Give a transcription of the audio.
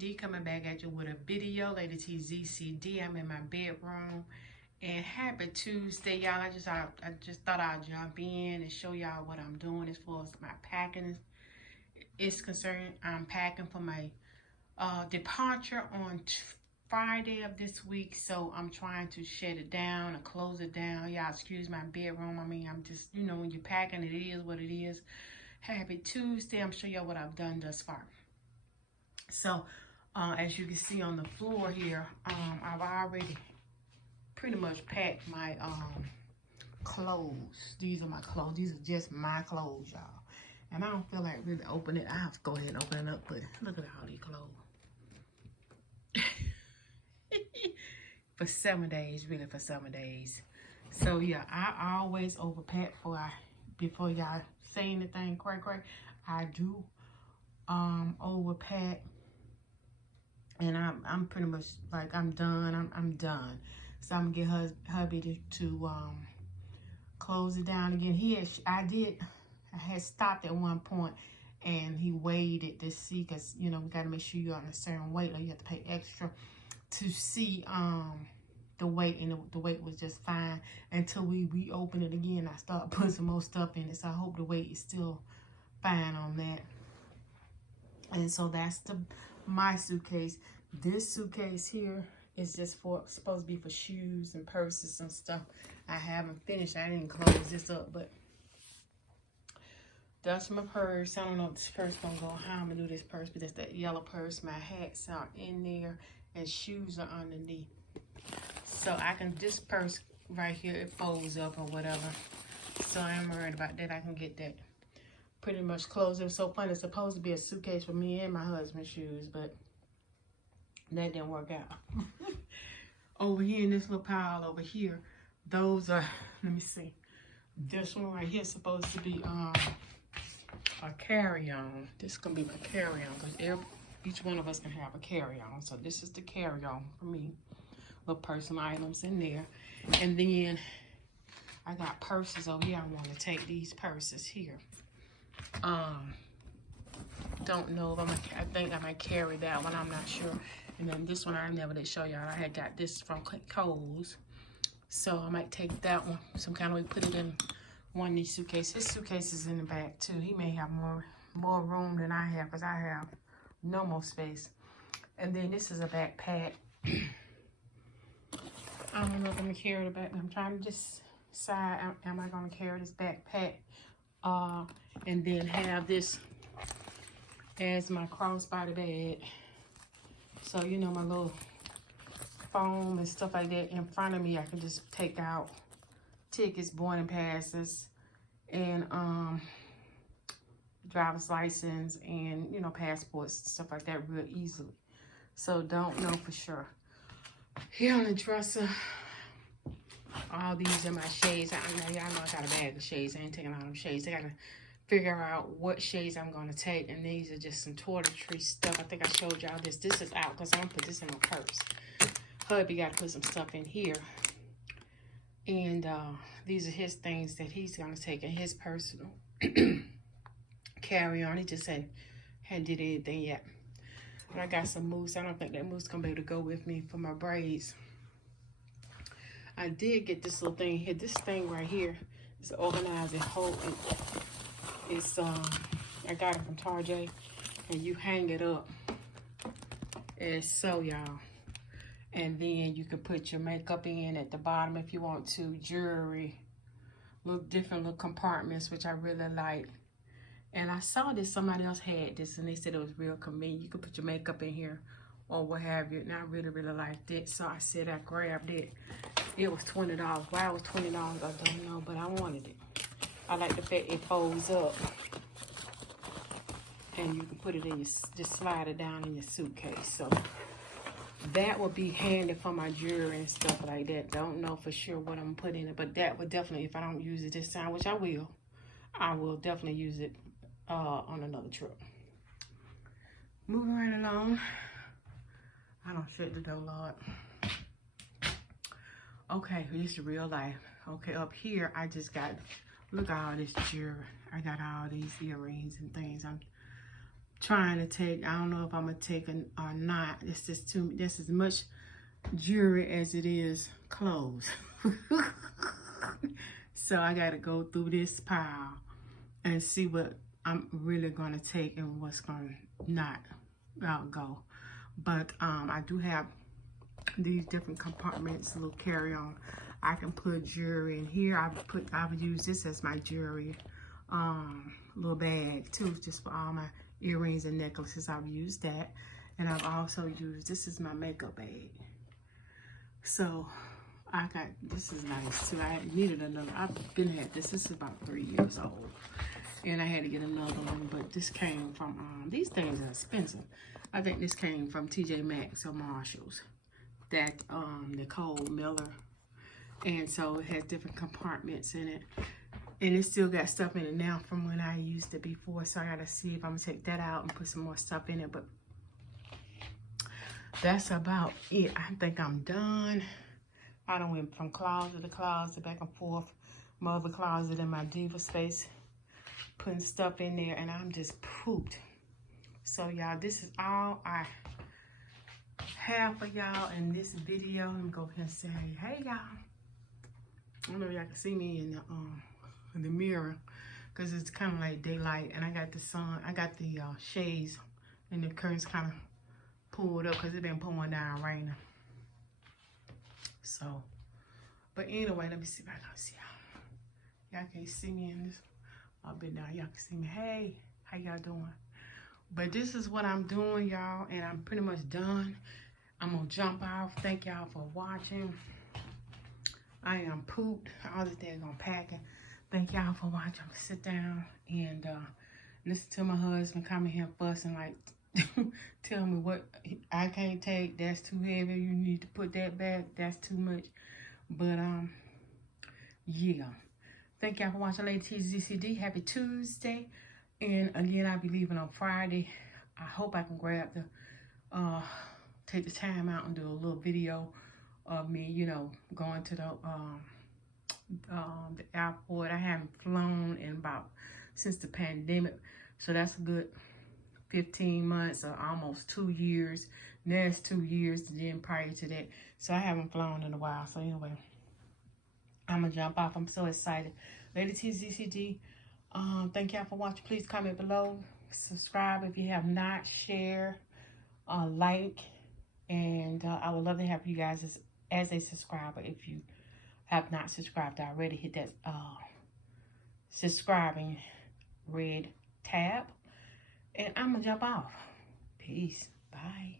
ZCD coming back at you with a video. Lady T ZCD. I'm in my bedroom. And happy Tuesday, y'all. I just thought I'd jump in and show y'all what I'm doing as far as my packing is concerned. I'm packing for my departure on Friday of this week, so I'm trying to shut it down and close it down. Y'all excuse my bedroom. I mean, I'm just, you know, when you're packing, it is what it is. Happy Tuesday. I'm showing y'all what I've done thus far. So as you can see on the floor here, I've already pretty much packed my clothes. These are my clothes. These are just my clothes, y'all. And I don't feel like really opening it. I have to go ahead and open it up, but look at all these clothes. For 7 days, really for 7 days. So yeah, I always overpack before y'all say anything cray. I do overpack, and I'm pretty much like I'm done. I'm done. So I'm gonna get hubby to close it down again. I had stopped at one point, and he weighed it to see, because you know we got to make sure you're on a certain weight, or you have to pay extra to see the weight, and the weight was just fine until we reopen it again. I start putting some more stuff in it, so I hope the weight is still fine on that. And so that's my suitcase. This suitcase here is just supposed to be for shoes and purses and stuff. I haven't finished. I didn't close this up, but that's my purse. I don't know if this purse gonna go, how I'm gonna do this purse, but that's that yellow purse. My hats are in there and shoes are underneath. So I can, this purse right here, it folds up or whatever. So I am worried about that. I can get that pretty much closed. It was so funny. It's supposed to be a suitcase for me and my husband's shoes, but that didn't work out. Over here in this little pile over here, those are, let me see. This one right here is supposed to be a carry-on. This is gonna be my carry-on, because each one of us can have a carry-on. So this is the carry-on for me. Little personal items in there. And then I got purses over here. I want to take these purses here. Don't know if I think I might carry that one. I'm not sure. And then this one I never did show y'all. I had got this from Kohl's. So I might take that one some kind of way, put it in one of these suitcases. His suitcase is in the back too. He may have more room than I have, because I have no more space. And then this is a backpack. I don't know if I'm gonna carry the back. I'm trying to just decide, am I gonna carry this backpack and then have this as my crossbody bag. So you know, my little phone and stuff like that in front of me, I can just take out tickets, boarding passes, and driver's license, and you know, passports, stuff like that real easily. So don't know for sure. Here on the dresser, all these are my shades. Y'all know I got a bag of shades. I ain't taking all them shades. I gotta figure out what shades I'm gonna take, and these are just some toiletry stuff. I think I showed y'all this. This is out because I'm gonna put this in my purse. Hubby got to put some stuff in here, and these are his things that he's gonna take in his personal carry on. He just hadn't did anything yet. But I got some mousse. I don't think that mousse gonna be able to go with me for my braids. I did get this little thing here. This thing right here is organized and hold. It's I got it from Target, and you hang it up as so, y'all. And then you can put your makeup in at the bottom if you want to, jewelry, different little compartments, which I really like. And I saw this, somebody else had this, and they said it was real convenient. You could put your makeup in here or what have you. And I really liked it. So I said I grabbed it. It was $20. Why it was $20, I don't know, but I wanted it. I like the fact it folds up. And you can put it in your, just slide it down in your suitcase. So that would be handy for my jewelry and stuff like that. Don't know for sure what I'm putting in it, but that would definitely, if I don't use it this time, which I will definitely use it on another trip. Moving right along. I don't shut the door, Lord. Okay, this is real life. Okay, up here, I just got, look at all this jewelry. I got all these earrings and things. I'm trying to take. I don't know if I'm gonna take or not. It's just too. This as much jewelry as it is clothes. So I gotta go through this pile and see what I'm really gonna take and what's gonna not go. But I do have these different compartments, a little carry-on. I can put jewelry in here. I've used this as my jewelry little bag too, just for all my earrings and necklaces. I've used that, and I've also used, this is my makeup bag. So I got, this is nice too. I needed another. I've been had this. This is about 3 years old, and I had to get another one. But this came from these things are expensive. I think this came from TJ Maxx or Marshalls. That Nicole Miller, and so it has different compartments in it, and it still got stuff in it now from when I used it before. So I gotta see if I'm gonna take that out and put some more stuff in it. But that's about it. I think I'm done. I done went from closet to closet, back and forth. My other closet in my diva space, putting stuff in there, and I'm just pooped. So y'all, this is all I have for y'all in this video. Let me go ahead and say, hey y'all. I don't know if y'all can see me in the mirror, because it's kind of like daylight, and I got the sun. I got the shades, and the curtains kind of pulled up because it's been pouring down raining. So, but anyway, let me see if I can see y'all. Y'all can't see me in this. I've been down. Y'all can see me. Hey, how y'all doing? But this is what I'm doing, y'all, and I'm pretty much done. I'm gonna jump off. Thank y'all for watching. I am pooped. All this daggone packing. Thank y'all for watching. I'm gonna sit down and listen to my husband come in here fussing, like, tell me what I can't take. That's too heavy. You need to put that back. That's too much. But yeah. Thank y'all for watching Lady TZCD. Happy Tuesday. And again, I'll be leaving on Friday. I hope I can grab the take the time out and do a little video of me, you know, going to the airport. I haven't flown in since the pandemic, so that's a good 15 months or almost 2 years. Next 2 years, then prior to that, so I haven't flown in a while. So anyway, I'm gonna jump off. I'm so excited. Lady TZCD, thank y'all for watching. Please comment below, subscribe if you have not, share, like, and I would love to have you guys as a subscriber. If you have not subscribed already, hit that subscribing red tab, and I'm gonna jump off. Peace. Bye.